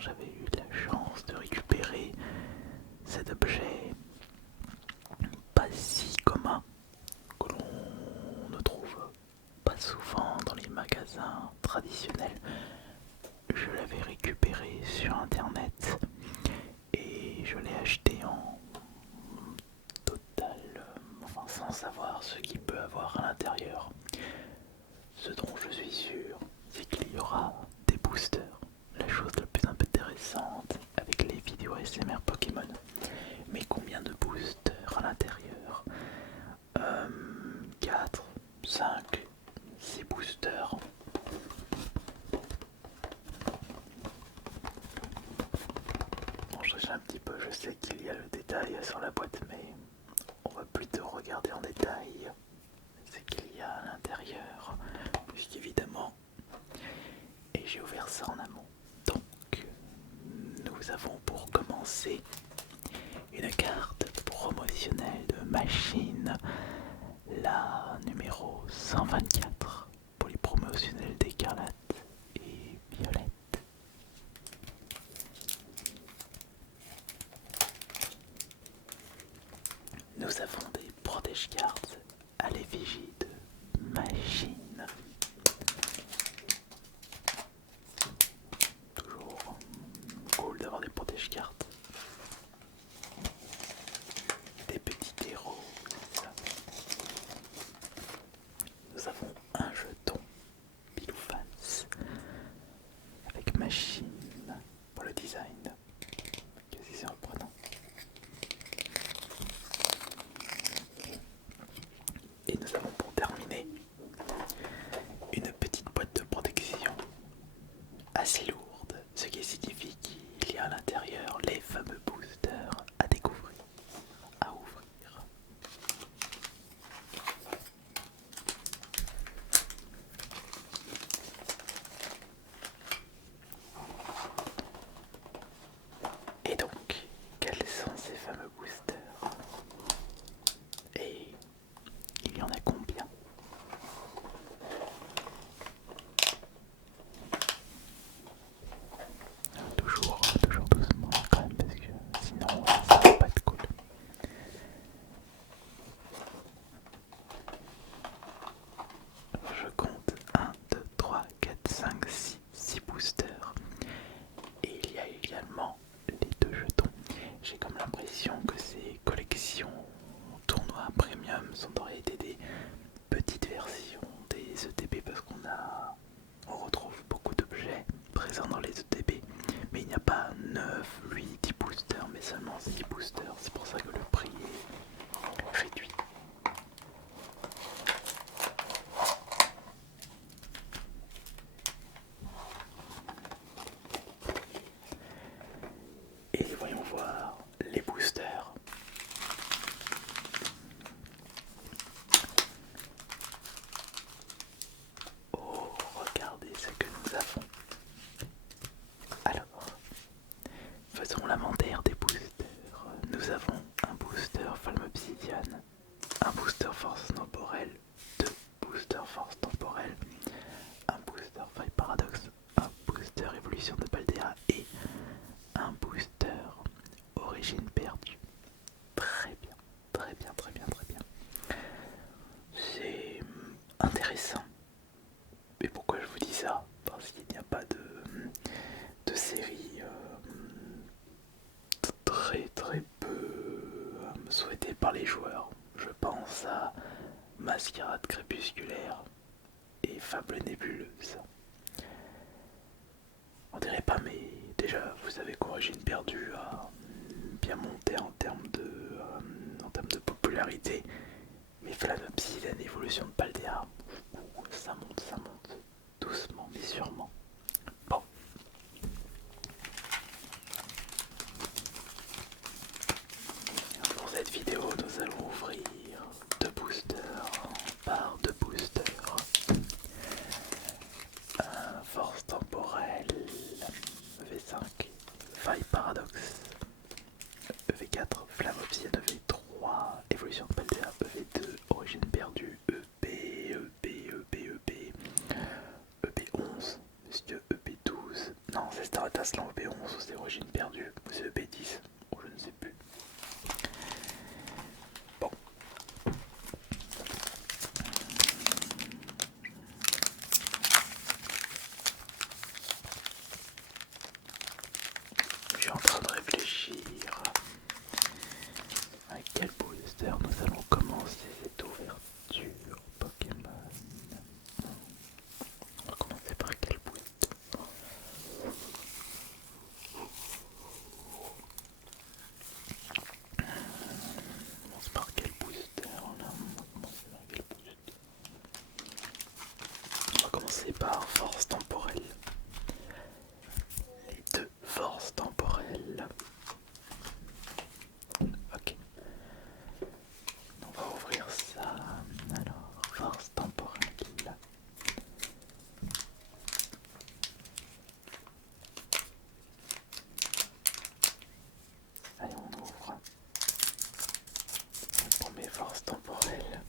j'avais eu la chance de récupérer cet objet pas si commun que l'on ne trouve pas souvent dans les magasins traditionnels. Je l'avais récupéré sur internet et je l'ai acheté en total, enfin sans savoir ce qu'il peut avoir à l'intérieur. Ce dont je suis sûr, c'est qu'il y aura des boosters. La chose la plus intéressante avec les vidéos ASMR Pokémon. Mais combien de boosters à l'intérieur? 4, 5, 6 boosters. Bon, je cherche un petit peu, je sais qu'il y a le détail sur la boîte, mais on va plutôt regarder en détail ce qu'il y a à l'intérieur, puisqu'évidemment, et j'ai ouvert ça en amont. Donc, nous avons pour commencer une carte promotionnelle de machine, la numéro 124 pour les promotionnels d'Écarlate et Violette. Nous avons des protège-cartes à l'effigie de machine. Toujours cool d'avoir des protège-cartes. Des petits héros. Nous avons un jeton pile ou face avec machine pour le design. Quasi surprenant. Et nous avons pour terminer une petite boîte de protection assez lourde, ce qui signifie qu'il y a à l'intérieur les fameux boosters à découvrir, à ouvrir. Et donc, quels sont ces fameux boosters? Et il y en a combien? Toujours doucement quand même, parce que sinon ça va pas être cool. Je compte 1, 2, 3, 4, 5, 6 boosters. Et il y a également les 2 jetons. J'ai comme l'impression que ces collections tournois premium sont en réalité des petites versions des ETB, parce on retrouve beaucoup d'objets présents dans les ETB, mais il n'y a pas 9, 8, 10 boosters, mais seulement 6 boosters. C'est pour ça que le prix est réduit. Et voyons voir les boosters. Oh, regardez ce que nous avons. Alors, faisons l'inventaire des boosters. Nous avons un booster Flamme Obsidiane, un booster Force Temporelle, 2 boosters Force Temporelle, un booster Faille Paradoxe, un booster Évolution de Paldea et un booster Origine Perdue. Très bien, très bien, très bien, très bien. C'est intéressant. Et pourquoi je vous dis ça? Parce qu'il n'y a pas de série très très peu souhaitée par les joueurs. Je pense à Mascarade Crépusculaire et Fable Nébuleuse. On dirait pas, mais déjà vous savez qu'Origine Perdue a bien monté en termes de popularité. Mais Flamme Obsidienne, Évolution de Paldea, ça monte, doucement mais sûrement. Bon. Pour cette vidéo, nous allons ouvrir 2 boosters par 2 boosters. Force temporelle, EV5, Faille Paradoxe, EV4, Flamme Obsidienne, EV3, Évolution de Paldea, EV2, Origine Perdue, EP11, monsieur EP12, non c'est Star Taslan EP11 Origine perdue, ou c'est EP10, ou je ne sais plus. Bon. Je suis en train de réfléchir à quel booster nous allons commencer cette ouverture Pokémon. On va commencer par quel booster? On commence par quel booster là? On va commencer par force temporelle. Les deux forces temporelles. Ok. On va ouvrir ça. Alors, force temporelle. Allez, on ouvre. Pour mes forces temporelles.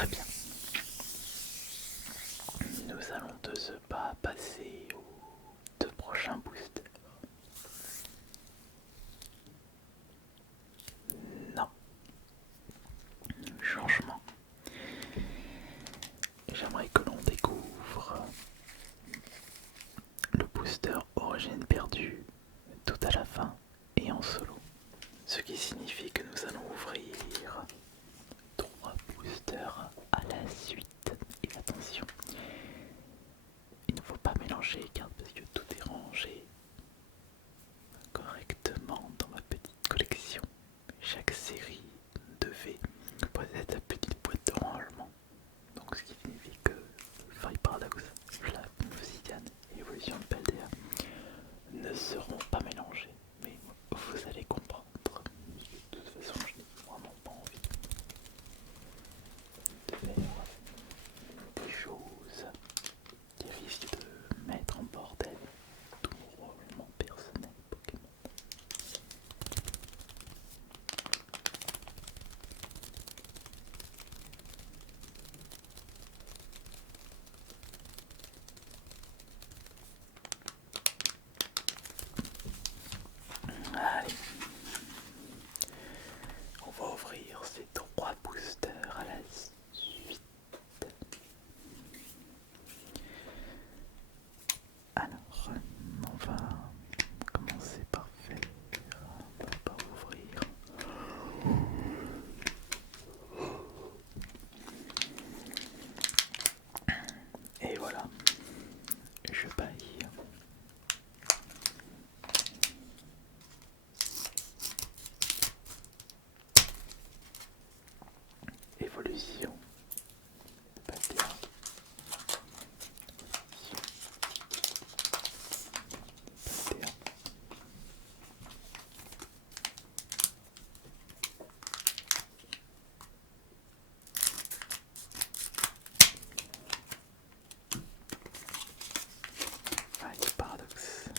Très bien. Nous allons de ce pas passer aux deux prochains boosters. Non. Changement. J'aimerais que l'on découvre le booster Origine perdue tout à la fin et en solo. Ce qui signifie que nous allons ouvrir 3 boosters à la suite. Et attention, il ne faut pas mélanger les cartes parce que tout est rangé correctement dans ma petite collection. Chaque série devait possède sa petite boîte de rangement. Donc ce qui signifie que Fire Paradox, Flamme Obsidian et Évolution de Paldea ne seront pas mélangés. Mais vous allez comprendre. De toute façon, je n'ai vraiment pas envie de faire des choses qui risquent de mettre en bordel tout mon rangement personnel Pokémon. Allez, on va ouvrir ces 3 boosters à la suite. Alors, on va commencer par faire, on va pas ouvrir. Et voilà, je baille. Évolution. Pas bien. Fire Paradox.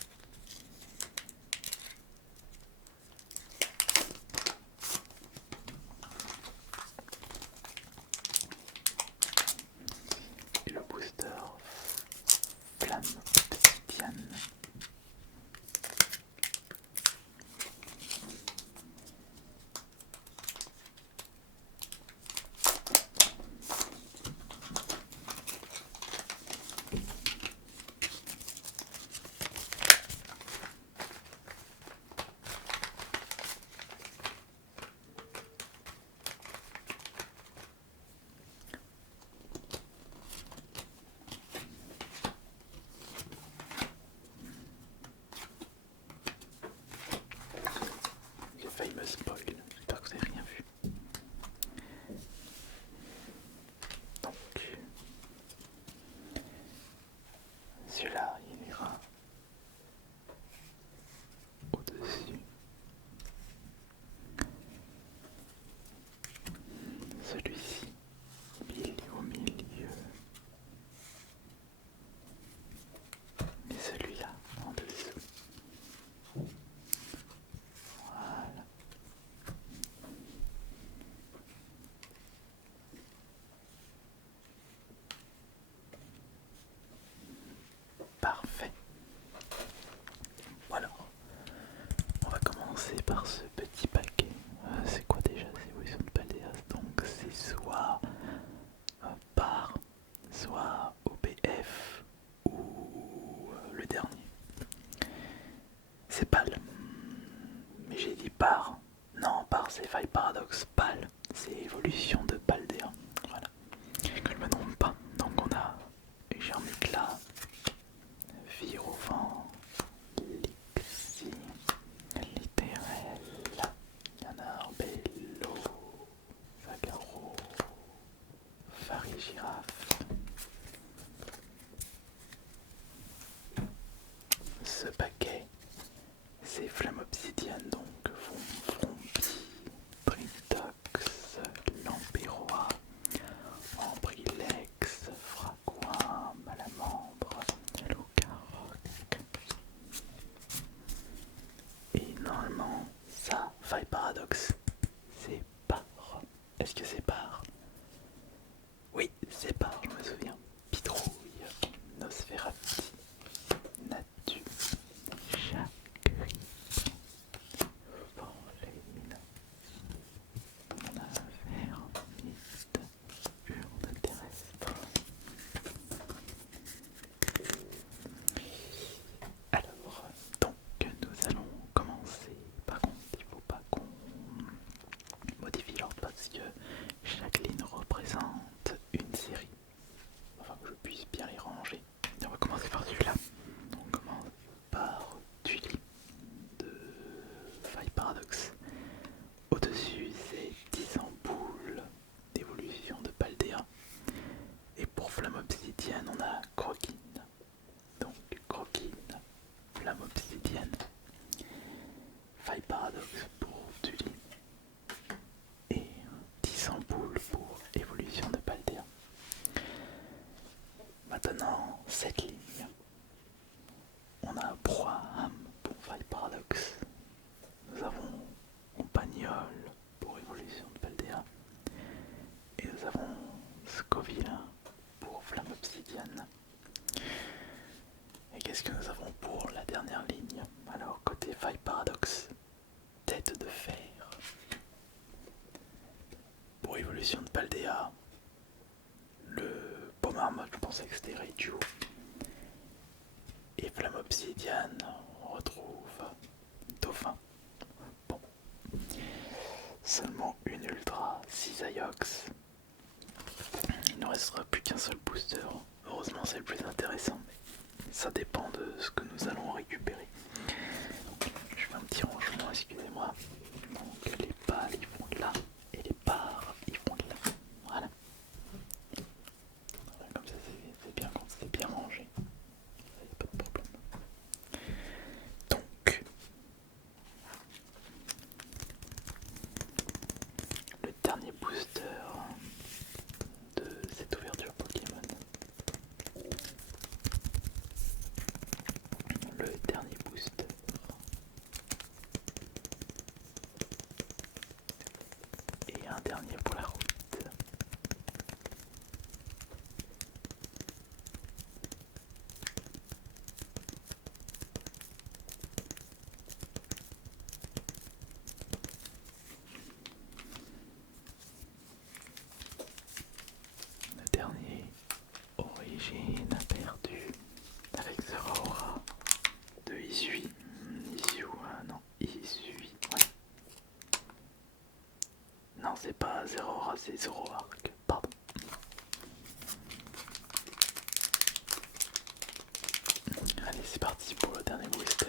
Et le booster Flamme Obsidian. J'ai failli me spoil, j'espère que vous n'avez rien vu. Donc, celui-là, il ira au-dessus. Celui-ci, il est au milieu. Et celui-là, en dessous. Voilà. Parfait. Voilà. On va commencer par ce petit paquet. C'est quoi déjà? C'est Évolution de Paldea. Donc c'est soit par, soit OPF ou le dernier. C'est PAL. Mais j'ai dit par. Non, par c'est Fire Paradox. PAL, c'est Évolution de Paldea. Voilà. Que je me trompe pas. Donc on a Germicla, Virovent, Lixi, Littéral, Yanarbello, Fagaro, Farigiraffe. Ce paquet, c'est Flamme Obsidienne, donc Frompi, Britox, Lamperoa, Ambrilex, Fracoin, Malamambre, Locaroc. Et normalement, ça, Fire Paradox, c'est par. Est-ce que c'est par? Vortex des Reiju. Et Flamme Obsidienne, on retrouve Dauphin. Bon. Seulement une Ultra, 6 Iox. Il ne restera plus qu'un seul booster. Heureusement c'est le plus intéressant, mais ça dépend de ce que nous allons récupérer. Je fais un petit rangement, excusez-moi. Donc les balles ils vont là et les barres ils vont là. Voilà. Comme ça c'est bien quand c'est bien rangé. Il n'y a pas de problème. Donc le dernier booster de cette ouverture Pokémon. Le dernier booster. Et un dernier pour la route. Le dernier, Origine perdue, avec Zeraora de Isui. Non, Isui, ouais. Non, c'est pas Zeraora, c'est Zoroark, pardon. Allez, c'est parti pour le dernier booster.